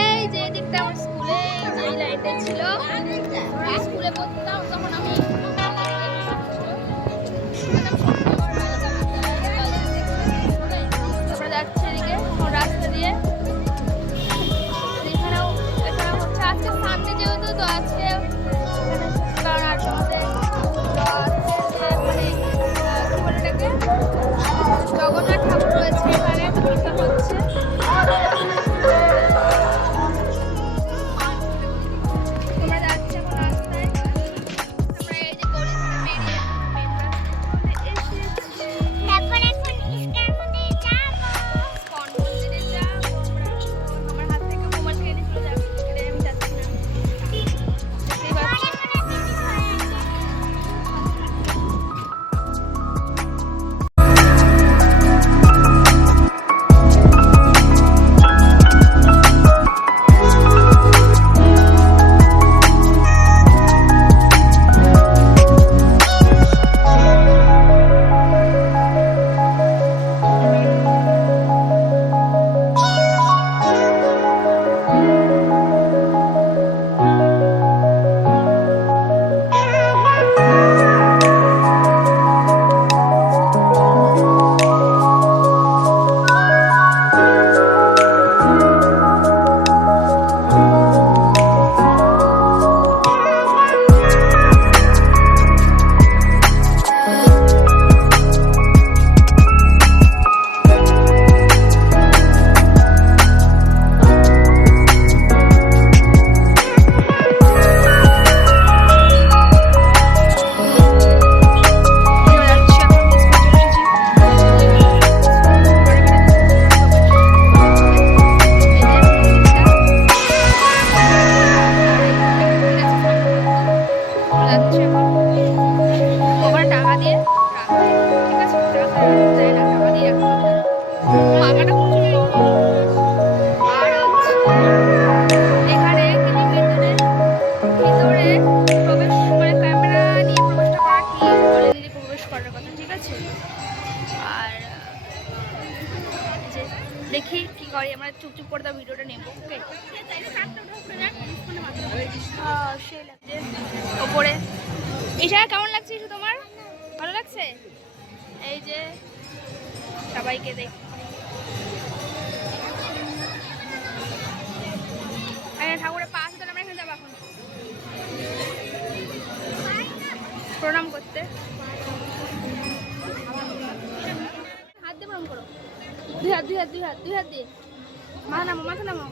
এই যে দিকটা আমার স্কুলে যে লাইনটা ছিল, স্কুলে পড়তাম তখন আমি যাচ্ছে এদিকে রাস্তা দিয়ে। এখানেও হচ্ছে আজকে সানডে যেহেতু, তো আজকে কারণ আর সমাজে মানে কি বলে এটাকে জগন্নাথ ঠাকুর রয়েছে এখানে, তো কীর্তন হচ্ছে। তোমরা যাচ্ছে এখন রাস্তায়, আমরা এই যে গলিতে বেরিয়ে মেন রাস্তায় এসেছি। স্কন মন্দিরে যাবো আমরা। আমার হাত থেকে মোবাইল কেড়ে নিয়ে চলে যাবে, আমি যাচ্ছি না। দেখি কি করি আমরা, চুপচুপ করে তার ভিডিওটা নেব। ওকে, সেই লাগছে ওপরে। ঈশা কেমন লাগছে? ঈশা তোমার ভালো লাগছে? এই যে সবাইকে দেখ, ঠাকুরের পা আসতে আমরা এখানে যাবো এখন প্রণাম করতে। হাত দিয়ে প্রণাম করো, দুই হাত দুই হাত দুই হাত দুই হাত দিয়ে মাথা নামো, মাথা নামো।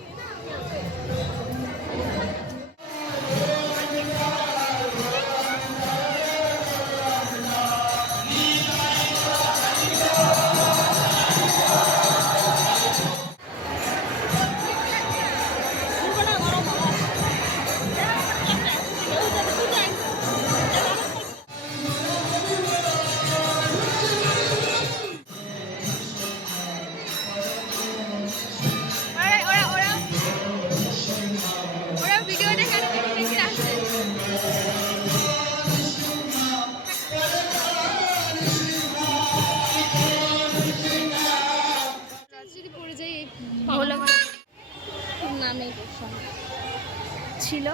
ছিল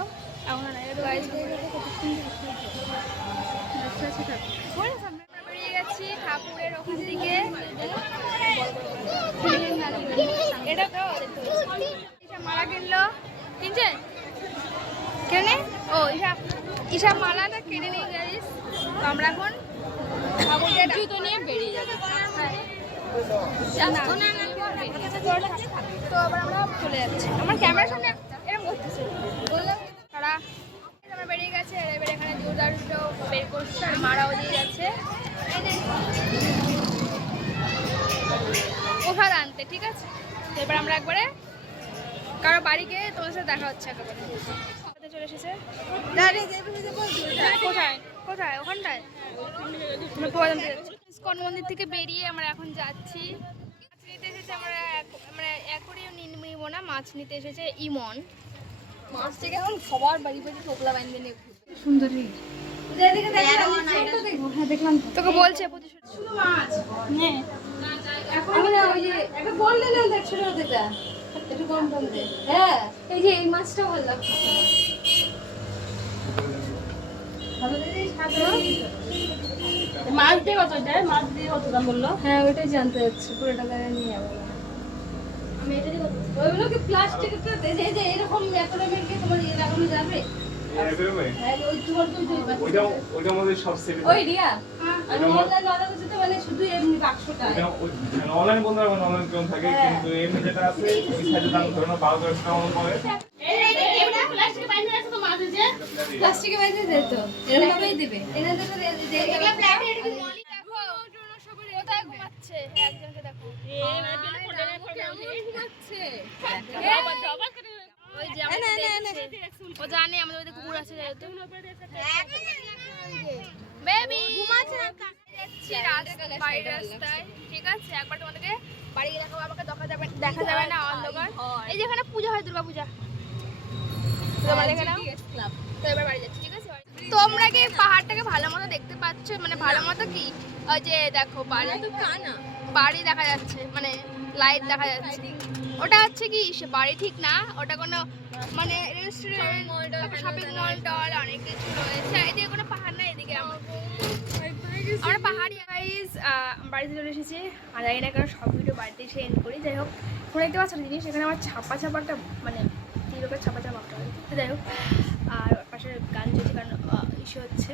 এখন বেরিয়ে গেছি ঠাকুরের ওখান থেকে। এটা তো মালা কিনলো, কিনছে কেনে? ও ঈশা মালাটা কিনে নিয়ে গেছিস। তো আমরা এখন ঠাকুরকে জুতো নিয়ে বেরিয়ে যাবো। তো আবার আমরা চলে যাচ্ছি। আমার ক্যামেরার সামনে এরকম করতেছে, বললাম তারা আমরা বেরিয়ে গেছে। এবার এখানে জুদারটা বের করছে আর মারাও দিয়ে যাচ্ছে ওভার আনতে, ঠিক আছে? তো এবার আমরা একবারে কারো বাড়ি গিয়ে তোমার সাথে দেখা হচ্ছে। একেবারে চলে এসেছে। কোথায় কোথায়? ওখানটায় ইসকন মন্দির থেকে বেরিয়ে আমরা এখন যাচ্ছি। মাছ নিতে এসেছে, আমরা অ্যাকোরিয়াম নিব না, মাছ নিতে এসেছে ইমন। মাছ থেকে এখন সবার বাড়ি বাড়ি টোপলা বাইন্ধে নিয়ে সুন্দরী হ্যাঁ দেখলাম তোকে বলছে শুধু মাছ নে এখন ওই যে একটা বললে না দেখ ছোট থেকে একটু কম কম দে হ্যাঁ এই যে এই মাছটা ভালো লাগছে মাছ দিয়ে কত যায় মাছ দিয়ে কত দাম বললো হ্যাঁ ওইটাই জানতে হচ্ছে পুরো টাকা নিয়ে যাবো আমি এটা দিয়ে ওইগুলো কি প্লাস্টিকের যে যে এরকম অ্যাকোরিয়ামের কি তোমার ইয়ে লাগানো যাবে হ্যাঁ ওই তোমার ওইটার মধ্যে সব সেট ওই রিয়া আমি অনলাইন অর্ডার করতে তো মানে শুধু এমনি বাক্সটা অনলাইন বন্ধ হবে অনলাইন কোন থাকে কিন্তু এমনি যেটা আছে ওই সাইজে দাম ধরে না 12 টাকা মতো পড়ে প্লাস্টিকে বাইন্ধে আছে তো মাছ যে প্লাস্টিকে বাইন্ধে দে তো এরকম ভাবেই দিবে এনে তো এগুলা প্লাস্টিক এটা কি মলি দেখো কোথায় ঘুমাচ্ছে একজনকে দেখো ঘুমাচ্ছে ওই যে আমাদের ও জানে আমাদের ওইদিকে কুকুর আছে যেহেতু বেবি ঘুমাচ্ছে না যাচ্ছি বাইরের রাস্তায় ঠিক আছে একবার তোমাদেরকে বাড়ি গিয়ে দেখাবো আমাকে দেখা যাবে না অন্ধকার এই যে এখানে পূজা হয় দুর্গা পূজা তোমরা দেখে নাও তো এবার বাড়ি যাচ্ছি ঠিক আছে তোমরা কি পাহাড়টাকে ভালো মতো দেখতে পাচ্ছ মানে ভালো মতো কি ওই যে দেখো বাড়ি দেখা যাচ্ছে মানে লাইট দেখা যাচ্ছে ওটা হচ্ছে কি সে বাড়ি ঠিক না ওটা কোনো মানে রেস্টুরেন্ট শপিং মল টল অনেক কিছু রয়েছে এদিকে কোনো পাহাড় না এদিকে আমরা পাহাড়ি গাইজ বাড়িতে চলে এসেছি আর জানি না কারণ সব ভিডিও বাড়িতে এসে এন্ড করি যাই হোক তোমরা দেখতে পাচ্ছ জিনিস এখানে আমার ছাপা একটা মানে তিলকের ছাপা একটা হয়েছে যাই হোক আর পাশে গান চলছে কারণ ইস্যু হচ্ছে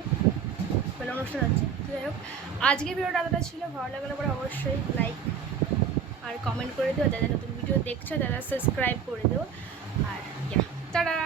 মানে অনুষ্ঠান হচ্ছে যাই হোক আজকে ভিডিওটা এতটা ছিল ভালো লাগলে পরে অবশ্যই লাইক আর কমেন্ট করে দিও যারা নতুন ভিডিও দেখছো তারা সাবস্ক্রাইব করে দিও আর তারা